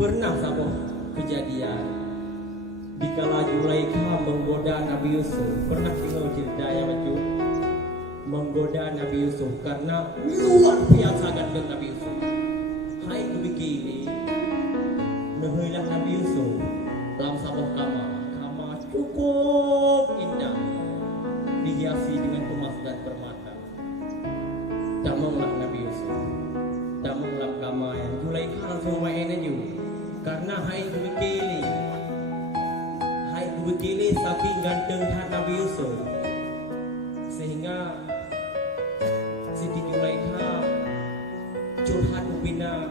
Pernah satu kejadian dikala Zulaikha menggoda Nabi Yusuf. Pernah dengar cerita yang macam menggoda Nabi Yusuf karena luar biasa ganteng Nabi Yusuf. Hai begini, neheulah Nabi Yusuf dalam sebuah kamar cukup indah, dihiasi dengan emas dan permata. Damanglah Nabi Yusuf, damanglah kamar yang Zulaikha langsung main aja. Karena hai begini saking ganteng Nabi Yusuf, sehingga Siti Zulaikha curhat upina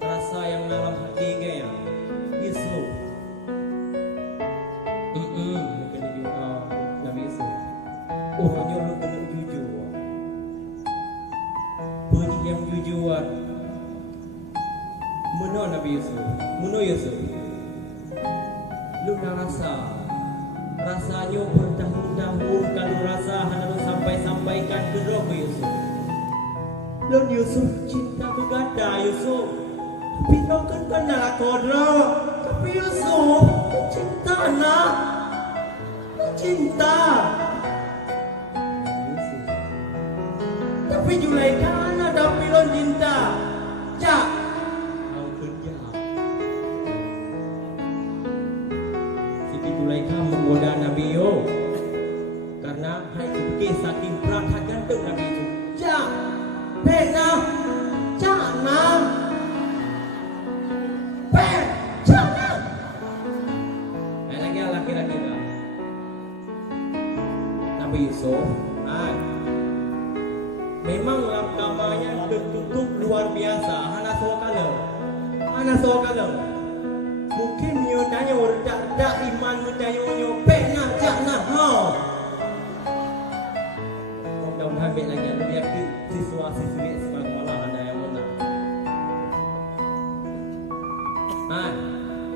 rasa yang dalam hatinya ya Yusuf. Mungkin juga Nabi Yusuf orangnya lu kena jujur, bunyi yang jujur. Meno Nabi Yusuf, meno Yusuf, lu dah rasanya bertahun-tahun kalau rasa hendak sampai-sampaikan ke roh Yusuf. Lu Yusuf cinta begada Yusuf, tapi lo kan kena kodro. Tapi Yusuf cinta nak, cinta. Yusuf, tapi Zulaikha nak tapi lo cinta, cak. Zulaikha menggoda Nabi yo karena hai ke saking perangkat ganteng Nabi itu. Ja, pena, jana, jana. Lagi lah. Nabi Yusuf, memang kamarnya tertutup luar biasa. Hana so kalau. Mungkin nyo tanya dak iman mu tanya nyo pernah jangan mudah-mudahan ambil lagi biar situasi sulit sebagai malah ada yang menang.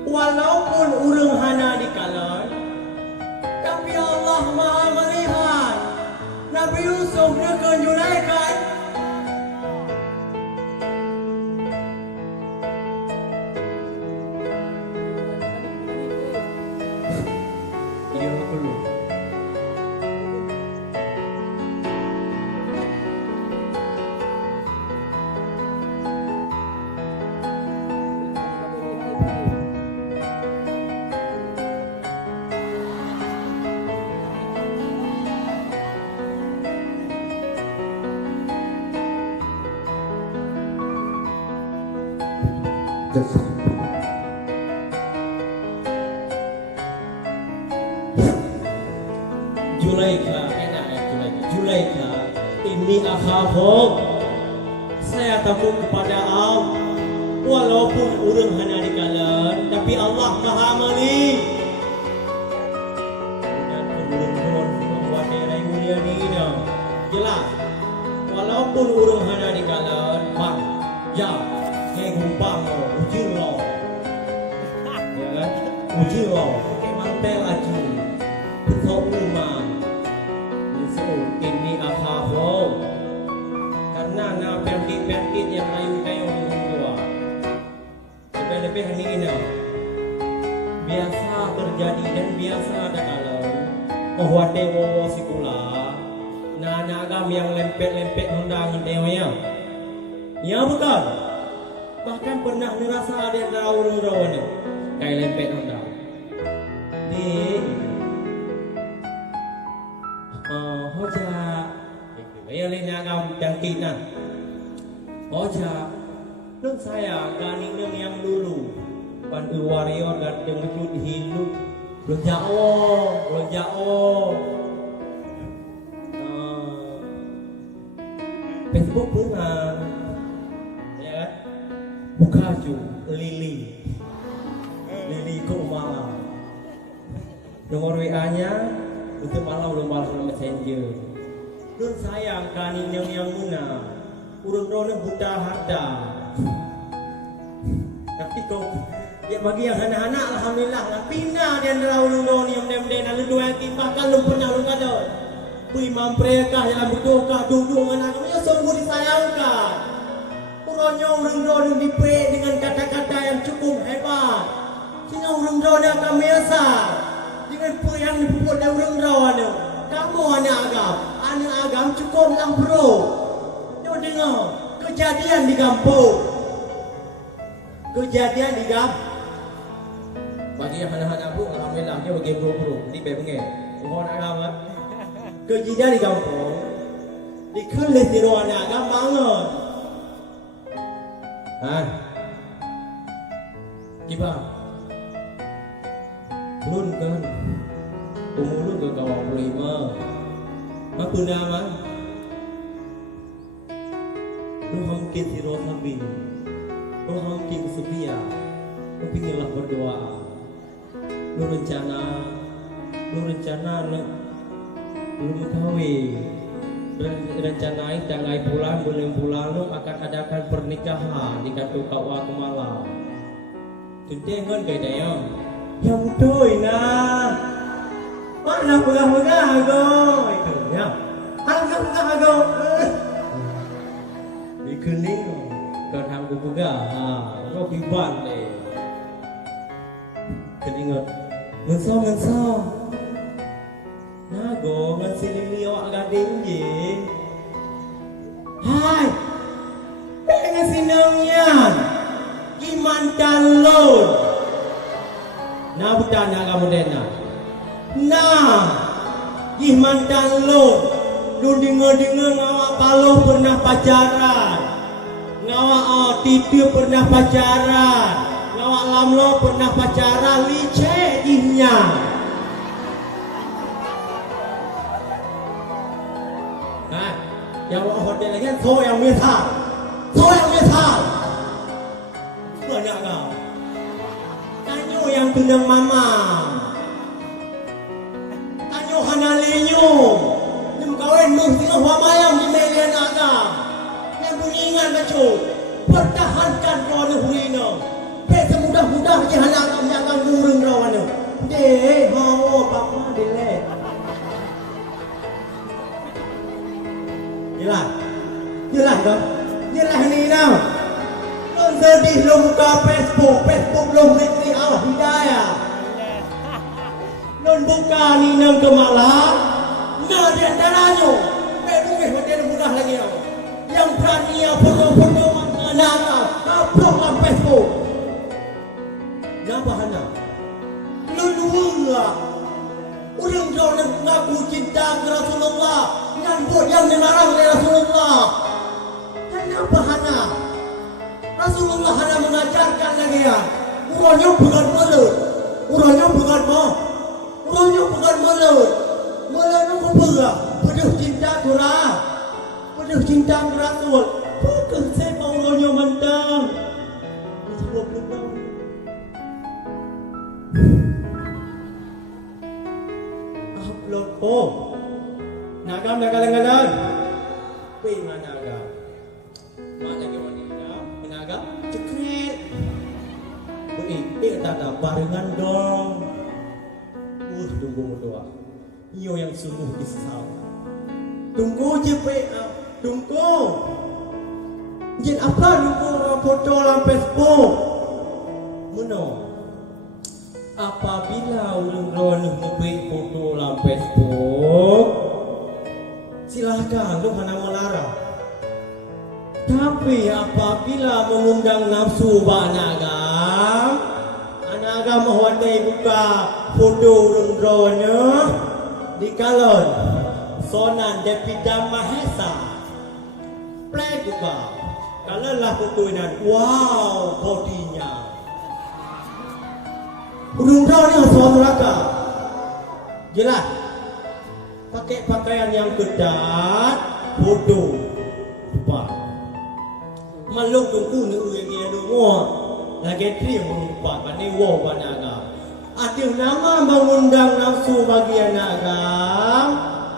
Walaupun urang hana di kalan, tapi Allah Maha melihat. Nabi Yusuf dengan Zulaikha Zulaikha, ini akhafu, saya takut kepada Allah. Walaupun urang hana di kalan, tapi Allah Maha melihat. Dan urang buat daerah mulia ni dah jelas. Walaupun urang hana di kalan, bang, ya, kayak gumpang uji lo, ya kan? Uji lo, kayak mantel aja, betul umam. Ini akhafu karena na pergi yang layu kayu tua. Lebih hari ini biasa terjadi dan biasa ada kalau wate wo sikula na agam yang lempet hendang dewanya. Ya bukan. Bahkan pernah merasa ada yang rawan kayak lempet hendang. Hoja, ya lena agam jangkit na. Hoja, nung saya ganing nung yang dulu, pan warrior ganteng cut hidup, rojao. Facebook pernah, ya kan? Buka cu, Lili ke malam. Nomor WA-nya untuk malam belum balas messenger. Nun sayang kaning yang muna, urang-urang buta harta. Tapi kau ya bagi yang anak-anak alhamdulillah lah pindah dia urang-urang yang dem-dem lalu dua yang bahkan belum pernah lu ada. Imam mereka yang berdoa duduk dengan agama sungguh disayangkan. Urangnya urang-urang dipek dengan kata-kata yang cukup agam cukup lang bro. Nyo dengar kejadian di kampung. Kejadian di kampung. Bagi yang anak-anak aku, alhamdulillah dia bagi bro-bro. Ni baik pengen. Umur nak agam kan? Kejadian di kampung. Di kelas di ruang anak agam bangun. Hah? Kiba? Lun kan? Umur lu ke kawan 25. Apa nama? Lu mungkin si Rosabi. Lu mungkin Sophia. Lu pinginlah berdoa. Lu rencana nak lu kawin. Rencanain tanggal bulan lu akan adakan pernikahan di kantor kawah Kemalang. Tuntai kan kaya dia? Yang betul nah. Mana pegang-pegang aku? Itu ya. Pegang-pegang aku. Di kening kauทำกูpegang. Kau piban deh. Keningat. Ngensau. Nago ngan silili awak gading je. Hai. Pengen sinangnya. Iman talon. Nah bukan nak kamu dena. Nah. Iman talon. Lu dengar ngawak paloh pernah pacaran. Ngawak tidur pernah pacaran. Ngawak lamlo pernah pacaran. Licik ihnya. Yang awak hotel lagi So yang misal. Banyak kau. Tanyo yang tundang mama. Tanyo hanalinyo. Yang kawin nung tengah wamayang di melian agam. Yang buningan bacu. Pertahankan rawan hurino. Pesa mudah-mudah je hanakam yang akan murung rawan. Deh, hawa papa delek. Yelah dong. Yelah ni now. Long sedih long buka Facebook long negeri Allah hidayah. Long buka ni nang Kemalang. Nah di antaranya. Model mudah lagi tau. Yang berani yang foto-foto anak-anak. Upload dalam Facebook. Kenapa hana? Lulua. Orang jauh nak mengaku cinta ke Rasulullah. Nyambut yang dilarang oleh Rasulullah. Kenapa hana? Rasulullah hana mengajarkan lagi ya. Urangnya bukan mulut. Urangnya bukan mulut. Mulut itu bergerak. Penuh cinta kurang. Penuh cinta ke Rasul. Bukan saya mau urangnya mentang. Sebab belum. Upload. Oh. Nagam nak kadang-kadang. Weh mana agam? Mak lagi wanita. Nagam cekret. Weh tak ada barengan dong. Tunggu doa. Iyo yang sungguh kisah. Tunggu je tunggu. Jen apa tunggu foto dalam Facebook? Mana? Apabila ulun ngebik foto dalam Facebook, silahkan lu hana melarang. Tapi apabila mengundang nafsu anagam mahwadai buka foto ulun-ulunnya di kalon sonan Depida Mahesa. Play juga. Kalau lah foto ini, wow bodinya. Ulun-ulunnya soal neraka. Jelas. Pakai pakaian yang ketat, bodoh, lupa. Malung tunggu ni yang dua, lagi trim lupa. Pani wow panaga. Atiu nama mengundang nafsu bagi anak agam.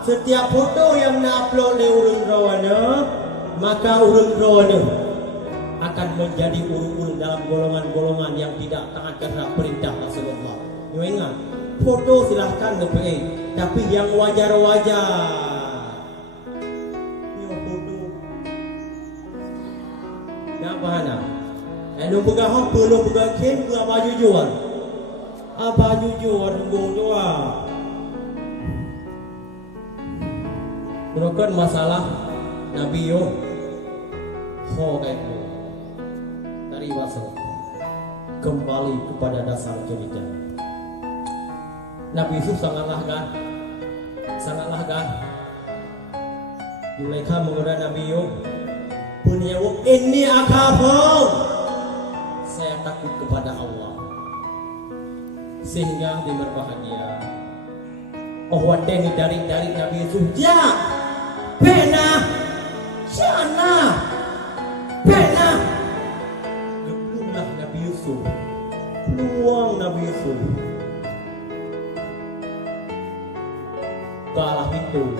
Setiap foto yang nak upload oleh urun rawana, maka urun rawana akan menjadi urun dalam golongan-golongan yang tidak taat terhadap perintah Rasulullah. You ingat? Foto silahkan ngepe, tapi yang wajar-wajar. Yo foto. Kenapa hana? Lu pegang apa? Lu pegang ken, pegang baju jual. Baju jual tunggu doa. Merupakan masalah Nabi Yo Ho Gaiku dari Wasal kembali kepada dasar cerita. Nabi Yusuf sangatlah gan Zulaikha menggoda Nabi Yo punya ini akabur, saya takut kepada Allah, sehingga dia berbahagia. Oh wadeni dari Nabi Yusuf ya pena jana pena geblunglah Nabi Yusuf, peluang Nabi Yusuf kalah pintu.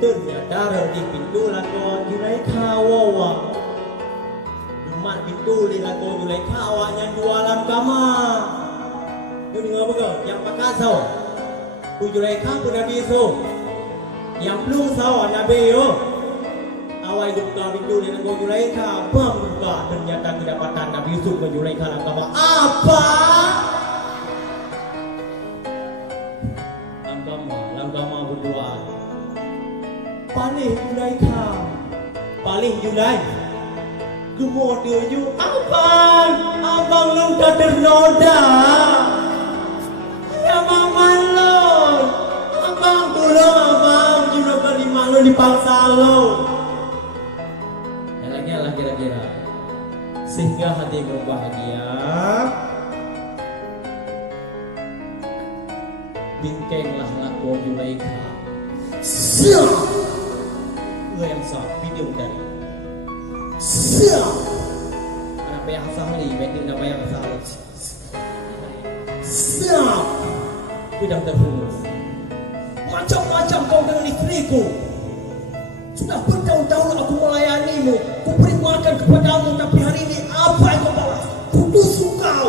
Ternyata di pintu lakon Zulaikha wawa Demat pintu di lakon Zulaikha awaknya jualan kamar. Itu dengar apa kau? Yang pakai saw Zulaikha pun Nabi Yusuf, yang belum saw Nabi Yusuf. Awal buka pintu di lakon Zulaikha, buka ternyata kedapatan Nabi Yusuf ke Zulaikha dalam kamar. Apa? Dalam kamar berduaan. Paling Zulaikha, paling Zulai. Gemuk dia ju, abang lu tak ternoda. Ya mama lo, abang tolong abang, juga kelima lo dipaksa lo. Yang lagi lah kira-kira, sehingga hati berbahagia. Bingkenglah laku Zulaikha. Siap. Yang sah video dari siap anak bayang sahli meeting nama yang sahli siap tidak terhunus macam-macam kau dengan istriku, sudah bertahun-tahun aku melayanimu, ku beri makan kepadamu, tapi hari ini apa yang kau balas? Ku tusuk kau.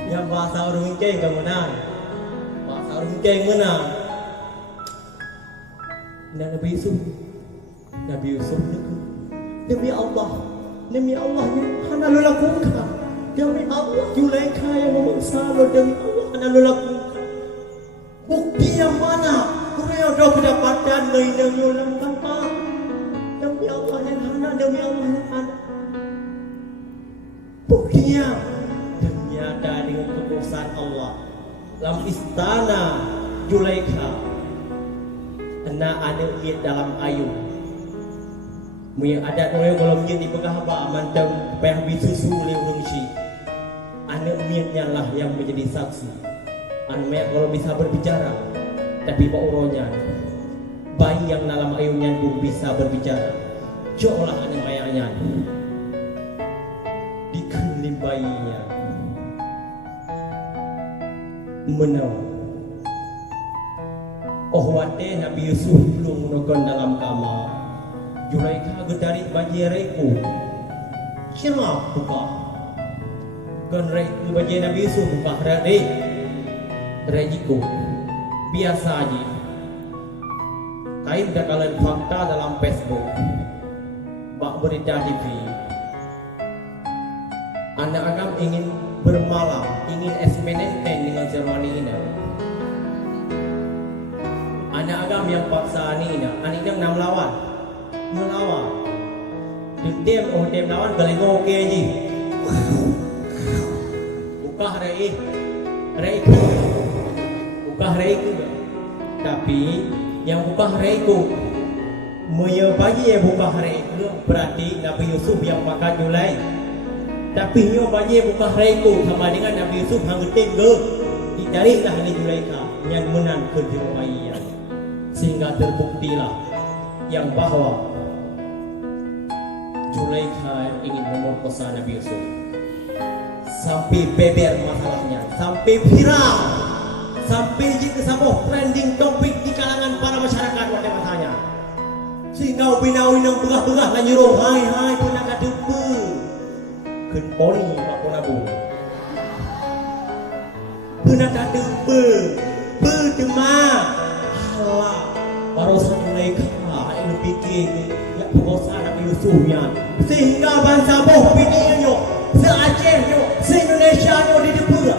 Yang bahasa orang Mingkeng kamu menang, bahasa orang Mingkeng menang. Dan Nabi Yusuf demi Allah yang hana lo lakukan, demi Allah Zulaikha yang memaksa lo, demi Allah hana lo lakukan. Bukti yang mana? Kurang ada kedapatan dari dalam kamar. Demi Allah yang hana, demi Allah yang hana. Buktinya ternyata dengan kekuasaan Allah dalam istana Zulaikha. Kena ada iat dalam ayu. Mui adat orang kalau miat di pegah apa mantap payah bisusu oleh orang Syekh. Anak miatnya lah yang menjadi saksi. Anak kalau bisa berbicara, tapi bauronya bayi yang dalam ayunya pun bisa berbicara. Jauhlah anak ayahnya dikelim bayinya menawar. Oh wate Nabi Yusuf belum menokon dalam kamar. Zulaikha gedarit baju reku. Cerah buka. Kan reku baju Nabi Yusuf buka rejiku. Biasa aja. Kain dakalan fakta dalam Facebook. Bak berita TV. Anak agam ingin bermalam, ingin esmenenten dengan Jermani ini. Anak agam yang paksa ni nak, anak yang melawan. Dem lawan galengok ke je. Buka reiku. Tapi yang buka reiku, Moya bagi yang buka reiku berarti Nabi Yusuf yang makan Julai. Tapi nyo bagi buka reiku sama dengan Nabi Yusuf hanggetin ke. Ditariklah ni Zulaikha yang menang ke Jermaian. Sehingga terbuktilah yang bahwa Zulaikha ingin memerkosa Nabi Yusuf. Sampai beber masalahnya, sampai viral, sampai jadi sebuah trending topik di kalangan para masyarakat pada masanya. Sehingga ubinawi yang begah-begah lah nyuruh, hai pun nak kata apa? Kenponi bakon abu. Pun nak kata apa? Berdemak. Allah barusan Zulaikha yang fikir ya perkosa Nabi Yusufnya, sehingga bangsa boh bininya se-Acehnya se-Indonesianya di depan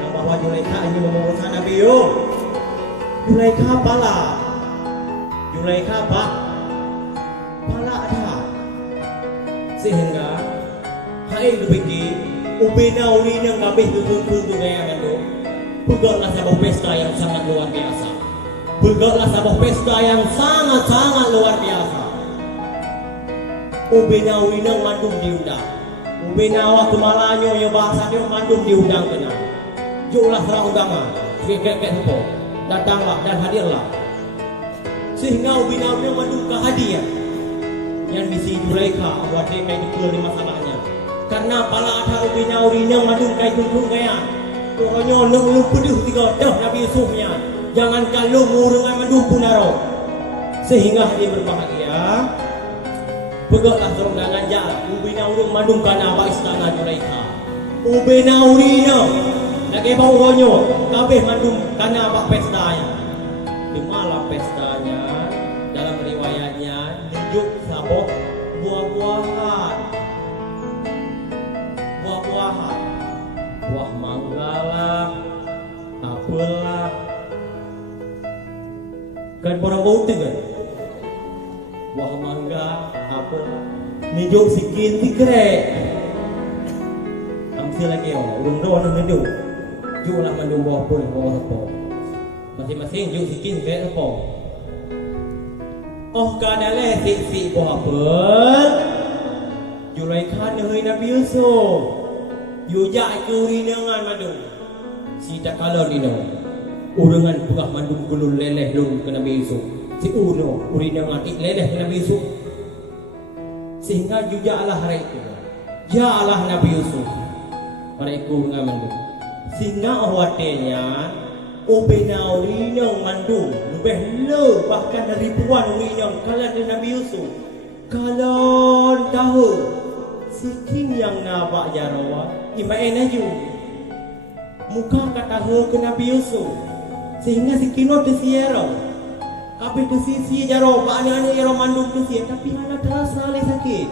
yang bahwa Zulaikha ini memerkosa Nabi Yusuf. Zulaikha pala Zulaikha pak pala ada sehingga hai lebih ubena uri yang kabeh tutun gaya mando pegaklah sebuah pesta yang sangat luar biasa pegaklah sebuah pesta yang sangat luar biasa ubena uri yang mandum diundang ubena awak kemalanyo yang bahasa dia mandum diundang kena jualah serang undangan kek sepo datanglah dan hadirlah sehingga ubena uri yang mandum ke hadiah yang misi Zulaikha buat dia kayak betul di masalahnya karena pala ada ubina urina madung kayak tunggu kayak pokoknya lu peduh tiga dah Nabi Yusufnya jangankan lu murungan madung punaro sehingga dia berbahagia pegaklah serondangan jalan ubina urung madung kana apa istana Zulaikha ubina urina lagi bau ronyo kabeh madung kana apa pestanya di malam pestanya dalam riwayatnya nunjuk sabok buah-buahan buah mangga lah apel lah kan orang bau kan buah mangga apel lah nunjuk sikit tikrek amsil lagi urung doang nunjuk jualah mandung buah pun buah apa masing-masing juk sikit tikrek apa oh kadale sik buah apel Zulaikha nehoi Nabi Yusuf yujak ke urinangan madu si tak kalau dino uringan pegah mandum gulun leleh lun ke Nabi Yusuf si uno urinangan leleh ke Nabi Yusuf sehingga jujaklah hari itu jalah Nabi Yusuf hari itu dengan mandum sehingga awatnya ubena urinang mandum lebih le bahkan ribuan urinang kalau Nabi Yusuf kalau tahu siking yang nabak jarawa imain aju muka kata ke Nabi Yusuf sehingga sikino tersiara kabeh tersisi jarawa pak anak-anak yang mandung tersiara tapi hana terasa sakit